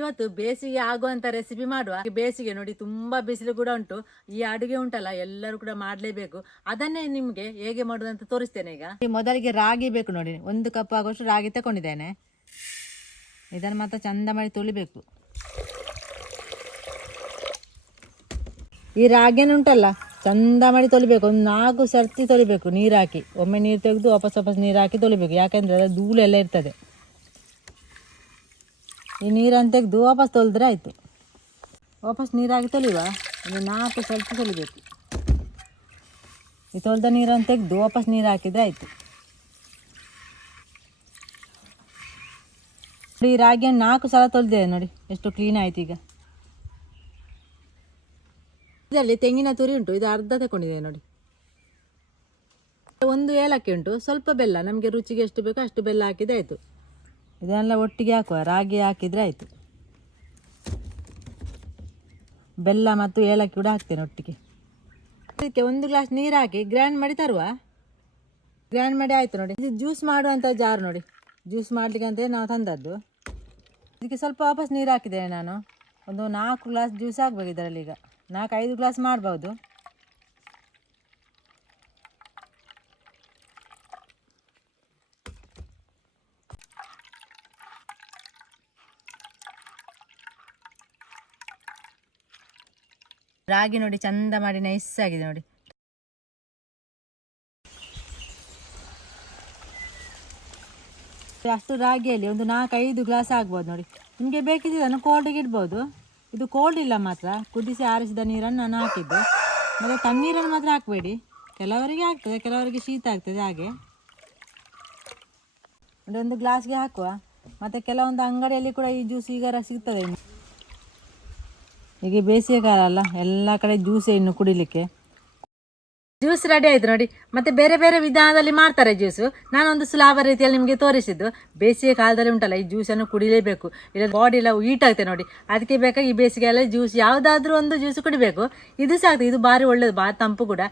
ಇವತ್ತು ಬೇಸಿಗೆ ಆಗುವಂತ ರೆಸಿಪಿ ಮಾಡುವ. ಬೇಸಿಗೆ ನೋಡಿ ತುಂಬಾ ಬಿಸಿಲು ಕೂಡ ಉಂಟು. ಈ ಅಡುಗೆ ಉಂಟಲ್ಲ, ಎಲ್ಲರೂ ಕೂಡ ಮಾಡ್ಲೇಬೇಕು. ಅದನ್ನೇ ನಿಮ್ಗೆ ಹೇಗೆ ಮಾಡುದಂತ ತೋರಿಸ್ತೇನೆ ಈಗ. ಮೊದಲಿಗೆ ರಾಗಿ ಬೇಕು ನೋಡಿ. ಒಂದು ಕಪ್ ಆಗುವಷ್ಟು ರಾಗಿ ತಕೊಂಡಿದ್ದೇನೆ. ಇದನ್ನ ಮಾತ್ರ ಚಂದ ಮಾಡಿ ತೊಳಿಬೇಕು. ಈ ರಾಗಿಯನ್ನು ಉಂಟಲ್ಲ, ಚಂದ ಮಾಡಿ ತೊಳಿಬೇಕು. ಒಂದು ನಾಲ್ಕು ಸರ್ತಿ ತೊಳಿಬೇಕು ನೀರು ಹಾಕಿ ಒಮ್ಮೆ ನೀರು ತೆಗೆದು ವಾಪಸ್ ವಾಪಸ್ ನೀರು ಹಾಕಿ ತೊಳಿಬೇಕು. ಯಾಕಂದ್ರೆ ಅದು ಧೂಳೆಲ್ಲ ಇರ್ತದೆ. ಈ ನೀರನ್ನು ತೆಗೆದು ವಾಪಸ್ ತೊಳೆದ್ರೆ ಆಯಿತು. ವಾಪಸ್ ನೀರಾಗಿ ತೊಳಿವ ಒಂದು ನಾಲ್ಕು ಸ್ವಲ್ಪ ತೊಳಿಬೇಕು. ಈ ತೊಳೆದ ನೀರನ್ನು ತೆಗೆದು ವಾಪಸ್ ನೀರು ಹಾಕಿದರೆ ಆಯಿತು. ಈ ರಾಗಿಯನ್ನು ನಾಲ್ಕು ಸಲ ತೊಳೆದಿದೆ ನೋಡಿ, ಎಷ್ಟು ಕ್ಲೀನ್ ಆಯ್ತು ಈಗ. ಇದರಲ್ಲಿ ತೆಂಗಿನ ತುರಿ ಉಂಟು, ಇದು ಅರ್ಧ ತಗೊಂಡಿದೆ ನೋಡಿ. ಒಂದು ಏಲಕ್ಕಿ ಉಂಟು, ಸ್ವಲ್ಪ ಬೆಲ್ಲ, ನಮಗೆ ರುಚಿಗೆ ಎಷ್ಟು ಬೇಕೋ ಅಷ್ಟು ಬೆಲ್ಲ ಹಾಕಿದ್ರೆ ಆಯಿತು. ಇದನ್ನೆಲ್ಲ ಒಟ್ಟಿಗೆ ಹಾಕುವ. ರಾಗಿ ಹಾಕಿದರೆ ಆಯಿತು. ಬೆಲ್ಲ ಮತ್ತು ಏಲಕ್ಕಿ ಕೂಡ ಹಾಕ್ತೇನೆ ಒಟ್ಟಿಗೆ. ಅದಕ್ಕೆ ಒಂದು ಗ್ಲಾಸ್ ನೀರು ಹಾಕಿ ಗ್ರೈಂಡ್ ಮಾಡಿ ತರುವ. ಗ್ರೈಂಡ್ ಮಾಡಿ ಆಯಿತು ನೋಡಿ. ಇದು ಜ್ಯೂಸ್ ಮಾಡುವಂಥ ಜಾರು ನೋಡಿ. ಜ್ಯೂಸ್ ಮಾಡಲಿಕ್ಕೆ ಅಂತೇಳಿ ನಾವು ತಂದದ್ದು. ಇದಕ್ಕೆ ಸ್ವಲ್ಪ ವಾಪಸ್ ನೀರು ಹಾಕಿದ್ದೇನೆ ನಾನು. ಒಂದು ನಾಲ್ಕು ಗ್ಲಾಸ್ ಜ್ಯೂಸ್ ಹಾಕ್ಬೇಕು ಇದರಲ್ಲಿ ಈಗ. ನಾಲ್ಕು ಐದು ಗ್ಲಾಸ್ ಮಾಡ್ಬೋದು. ರಾಗಿ ನೋಡಿ, ಚಂದ ಮಾಡಿ ನೈಸ್ ಆಗಿದೆ ನೋಡಿ. ಅಷ್ಟು ರಾಗಿಯಲ್ಲಿ ಒಂದು ನಾಲ್ಕೈದು ಗ್ಲಾಸ್ ಆಗ್ಬೋದು ನೋಡಿ. ನಿಮಗೆ ಬೇಕಿದ್ರೆ ಅದನ್ನು ಕೋಲ್ಡಿಗೆ ಇಡ್ಬೋದು. ಇದು ಕೋಲ್ಡ್ ಇಲ್ಲ ಮಾತ್ರ, ಕುದಿಸಿ ಆರಿಸಿದ ನೀರನ್ನು ನಾನು ಹಾಕಿದ್ದು. ಮತ್ತು ತಣ್ಣೀರನ್ನು ಮಾತ್ರ ಹಾಕಬೇಡಿ. ಕೆಲವರಿಗೆ ಆಗ್ತದೆ, ಕೆಲವರಿಗೆ ಶೀತ ಆಗ್ತದೆ ಹಾಗೆ. ಒಂದು ಗ್ಲಾಸ್ಗೆ ಹಾಕುವ. ಮತ್ತು ಕೆಲವೊಂದು ಅಂಗಡಿಯಲ್ಲಿ ಕೂಡ ಈ ಜ್ಯೂಸ್ ಈಗ ಸಿಗ್ತದೆ ಈಗ ಬೇಸಿಗೆ ಕಾಲ ಅಲ್ಲ, ಎಲ್ಲ ಕಡೆ ಜ್ಯೂಸೇ ಇನ್ನು ಕುಡಿಲಿಕ್ಕೆ. ಜ್ಯೂಸ್ ರೆಡಿ ಆಯ್ತು ನೋಡಿ. ಮತ್ತೆ ಬೇರೆ ಬೇರೆ ವಿಧಾನದಲ್ಲಿ ಮಾಡ್ತಾರೆ ಜ್ಯೂಸು ನಾನೊಂದು ಸುಲಭ ರೀತಿಯಲ್ಲಿ ನಿಮಗೆ ತೋರಿಸಿದ್ದು. ಬೇಸಿಗೆ ಕಾಲದಲ್ಲಿ ಉಂಟಲ್ಲ, ಈ ಜ್ಯೂಸನ್ನು ಕುಡಿಲೇಬೇಕು. ಇಲ್ಲ ಬಾಡಿ ಎಲ್ಲ ಹೀಟ್ ಆಗುತ್ತೆ ನೋಡಿ. ಅದಕ್ಕೆ ಬೇಕಾಗಿ ಈ ಬೇಸಿಗೆಯಲ್ಲಿ ಜ್ಯೂಸ್ ಯಾವುದಾದ್ರೂ ಒಂದು ಜ್ಯೂಸ್ ಕುಡಿಬೇಕು. ಇದು ಸಾಕು, ಇದು ಭಾರಿ ಒಳ್ಳೇದು ಭಾರಿ ತಂಪು ಕೂಡ.